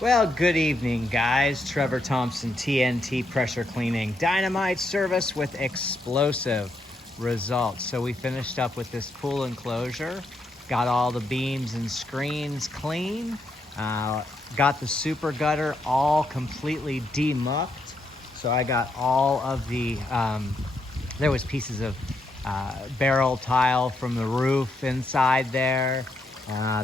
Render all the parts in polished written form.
Well, good evening, guys. Trevor Thompson, TNT Pressure Cleaning. Dynamite service with explosive results. So we finished up with this pool enclosure, got all the beams and screens clean, got the super gutter all completely demucked. So I got all of the, there was pieces of barrel tile from the roof inside there.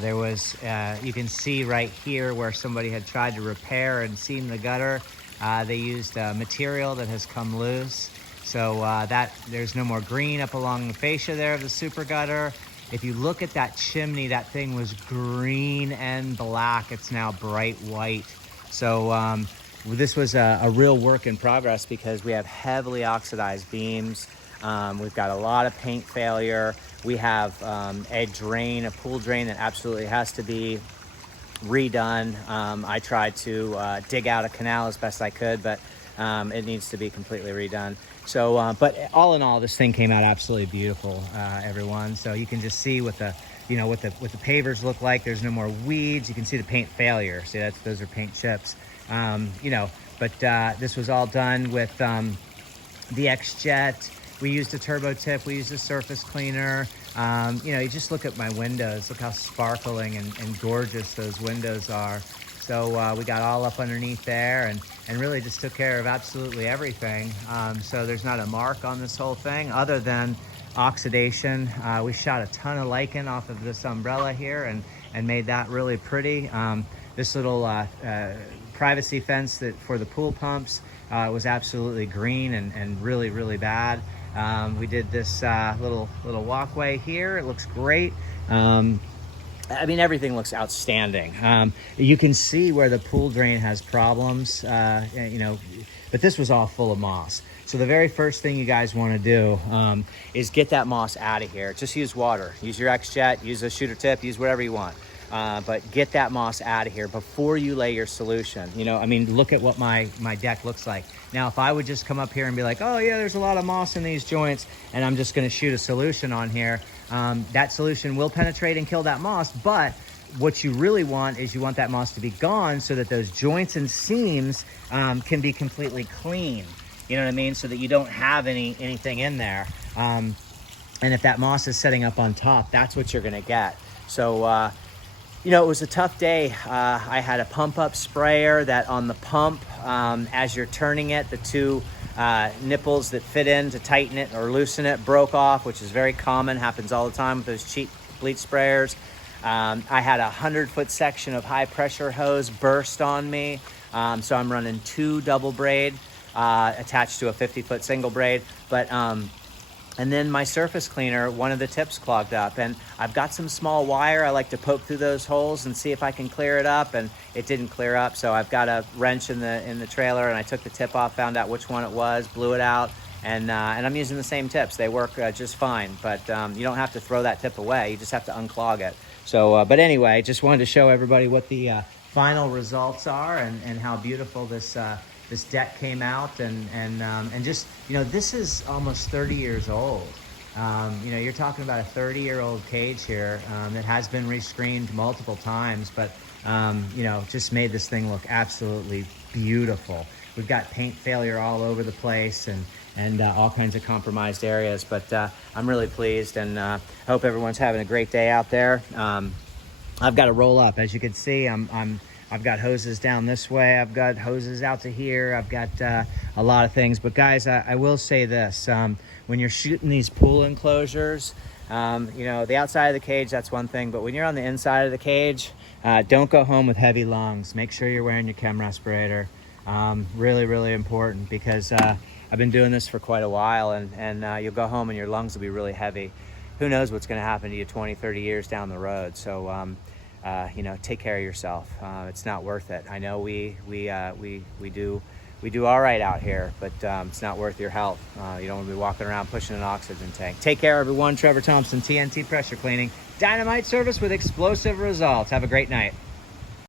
There was, you can see right here where somebody had tried to repair and seam the gutter. They used material that has come loose. So there's no more green up along the fascia there of the super gutter. If you look at that chimney, that thing was green and black. It's now bright white. So this was a real work in progress because we have heavily oxidized beams. We've got a lot of paint failure. We have a pool drain that absolutely has to be redone. I tried to dig out a canal as best I could, but it needs to be completely redone. So, but all in all, this thing came out absolutely beautiful, everyone. So you can just see what the pavers look like. There's no more weeds. You can see the paint failure. See, those are paint chips. But this was all done with the X-Jet. We used a turbo tip, we used a surface cleaner. You just look at my windows, look how sparkling and gorgeous those windows are. So we got all up underneath there and really just took care of absolutely everything. So there's not a mark on this whole thing other than oxidation. We shot a ton of lichen off of this umbrella here and made that really pretty. This little privacy fence for the pool pumps was absolutely green and really, really bad. We did this little walkway here. It looks great. I mean, everything looks outstanding. You can see where the pool drain has problems, but this was all full of moss. So the very first thing you guys want to do is get that moss out of here. Just use water. Use your X-Jet, use a shooter tip, use whatever you want. But get that moss out of here before you lay your solution. I mean, look at what my deck looks like. Now, if I would just come up here and be like, oh yeah, there's a lot of moss in these joints, and I'm just gonna shoot a solution on here, that solution will penetrate and kill that moss, but what you really want is you want that moss to be gone so that those joints and seams can be completely clean. You know what I mean? So that you don't have anything in there. And if that moss is setting up on top, that's what you're gonna get. So, it was a tough day. I had a pump up sprayer that on the pump, as you're turning it, the two nipples that fit in to tighten it or loosen it broke off, which is very common, happens all the time with those cheap bleach sprayers. I had a 100-foot section of high pressure hose burst on me. So I'm running 2 double braid attached to a 50-foot single braid. But and then my surface cleaner, one of the tips clogged up, and I've got some small wire. I like to poke through those holes and see if I can clear it up, and it didn't clear up. So I've got a wrench in the trailer, and I took the tip off, found out which one it was, blew it out, and I'm using the same tips. They work just fine, but you don't have to throw that tip away. You just have to unclog it. So, but anyway, just wanted to show everybody what the final results are and how beautiful this deck came out, and just, this is almost 30 years old. You're talking about a 30-year-old cage here that has been rescreened multiple times, but just made this thing look absolutely beautiful. We've got paint failure all over the place and all kinds of compromised areas, but I'm really pleased, and I hope everyone's having a great day out there. I've got to roll up. As you can see, I've got hoses down this way. I've got hoses out to here. I've got a lot of things. But guys, I will say this. When you're shooting these pool enclosures, the outside of the cage, that's one thing. But when you're on the inside of the cage, don't go home with heavy lungs. Make sure you're wearing your chem respirator. Really, really important, because I've been doing this for quite a while, and you'll go home and your lungs will be really heavy. Who knows what's going to happen to you 20, 30 years down the road. So, take care of yourself. It's not worth it. I know we do all right out here, but it's not worth your health. You don't want to be walking around pushing an oxygen tank. Take care, everyone. Trevor Thompson, TNT Pressure Cleaning. Dynamite service with explosive results. Have a great night.